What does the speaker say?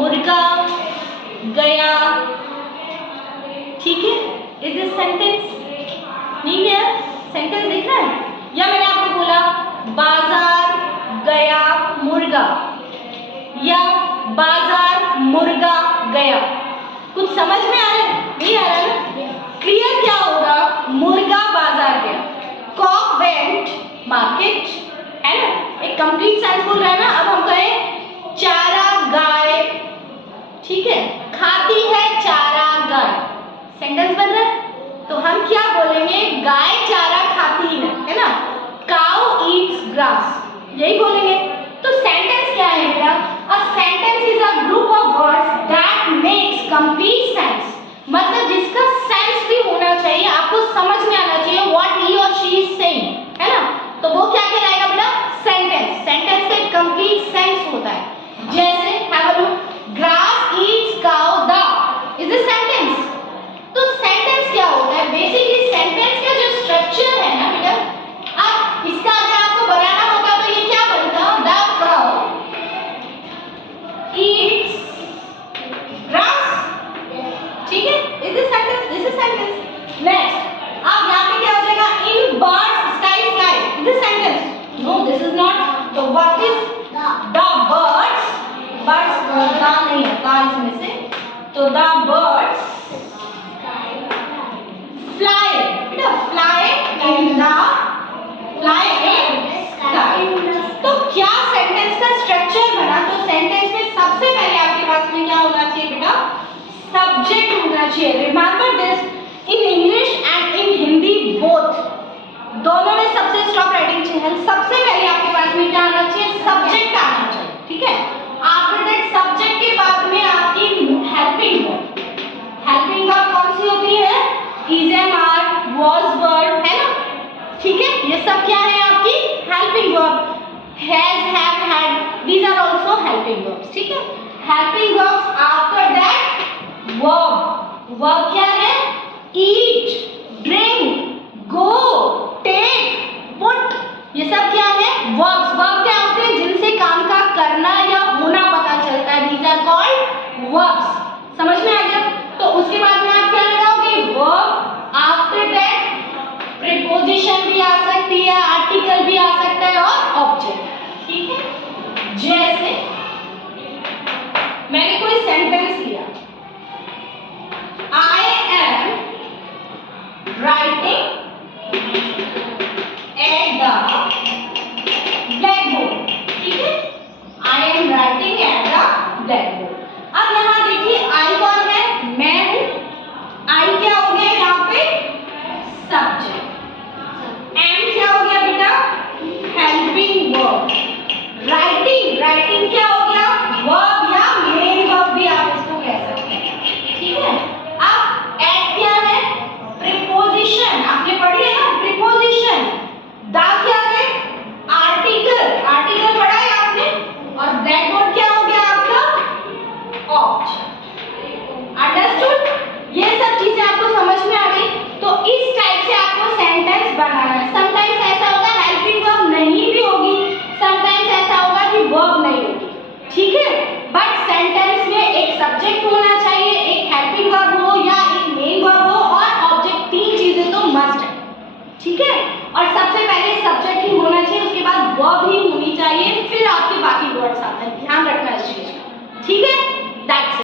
मुर्गा गया, ठीक है। Is this sentence? नहीं है, सेंटेंस दिख रहा है? या मैंने आपको बोला बाजार गया मुर्गा, या बाजार मुर्गा गया, कुछ समझ में आ रहा है? नहीं आ रहा ना? क्लियर क्या होगा? मुर्गा बाजार गया, कॉक वेंट मार्केट, है ना? एक कंप्लीट सेंस बोल रहा है ना। अब हम कहें चारा गाय, ठीक है, खाती है चारा गाय, सेंटेंस बन रहा है। तो हम क्या बोलेंगे? गाय चारा खाती है ना? काउ ईट्स ग्रास, यही बोलेंगे। तो सेंटेंस क्या है बेटा? A sentence is a group of words that makes complete sense, मतलब जिसका सेंस भी होना चाहिए, आपको समझ में आना चाहिए व्हाट ही और शी इज सेइंग, है ना? तो वो क्या कहलाएगा बेटा? सेंटेंस। सेंटेंस का एक कंप्लीट सेंस होता है। जैसे have a look, grass Yeats cow the, is this sentence? तो सेंटेंस क्या होता है? बेसिकली सेंटेंस का जो स्ट्रक्चर है ना बेटा, अब इसका अगर आपको बनाना होता तो ये क्या बनता? द काउ ईट्स ग्रास, ठीक है। Is this sentence? This is sentence. Next, अब यहाँ पे क्या हो जाएगा? In birds sky sky, is this sentence? No, this is not. तो what is the birds? Birds the नहीं है, का इसमें से, तो द बर्ड्स फ्लाई, बेटा fly in the, fly in sky. तो क्या सेंटेंस का स्ट्रक्चर बना? तो सेंटेंस में सबसे पहले आपके पास में क्या होना चाहिए बेटा? सब्जेक्ट होना चाहिए। Remember this, in English and in Hindi both, दोनों में सबसे स्टॉप राइटिंग चैनल, सबसे पहले आपके पास में क्या आना चाहिए? सब्जेक्ट आना चाहिए, ठीक है। आफ्टर दैट सब्जेक्ट के बाद में आपकी हेल्पिंग वर्ब, हेल्पिंग वर्ब कौन सी होती है? Is, am, are, was, word, है ना? ठीक है, ये सब क्या है? आपकी helping verb. Has, have, had, these are also helping verbs, ठीक है। Helping verbs after that verb. Verb क्या है? Eat, drink, go, take, put, ये सब क्या है? वर्ब्स। वर्ब क्या होते हैं? जिनसे काम का करना या होना पता चलता है, दीज आर कॉल्ड वर्ब्स। समझ में आ गया? तो उसके बाद में आप क्या लगाओगे? वर्ब, आफ्टर दैट प्रीपोजिशन भी आ सकती है, आर्टिकल भी आ सकता है और ऑब्जेक्ट, ठीक है। जैसे मैंने कोई सेंटेंस लिया, I am writing at the blackboard, ठीक है। I am writing at the blackboard। अब यहाँ देखिए I कौन है? मैं हूँ। I क्या हो गया यहाँ पे? सब्जेक्ट। am क्या हो गया बेटा? Helping verb. राइटिंग, राइटिंग क्या हो गया? वर्ब या मेन वर्ब भी आप इसको कह सकते हैं, ठीक है। अब एट क्या है? प्रीपोजिशन, आपने पढ़ी है ना प्रीपोजिशन। द क्या है? आर्टिकल, आर्टिकल पढ़ा है आपने। और ब्लैकबोर्ड क्या हो गया आपका? ऑब्जेक्ट। अंडरस्टूड? ये सब चीजें आपको समझ में आ गई? तो इस टाइप से आपको सेंटेंस बनाना है। समटाइम्स ऐसा होगा हेल्पिंग वर्ब नहीं भी होगी, समटाइम्स ऐसा होगा कि वर्ब नहीं होगी, ठीक है। बट सेंटेंस में एक सब्जेक्ट होना चाहिए, एक हेल्पिंग वर्ब हो या एक मेन वर्ब हो और ऑब्जेक्ट, तीन चीजें तो मस्ट है, ठीक है। और सबसे पहले सब्जेक्ट ही होना चाहिए, उसके बाद वर्ब ही होनी चाहिए, फिर आपके बाकी वर्ड्स आते हैं। ध्यान रखना इस चीज का, ठीक है।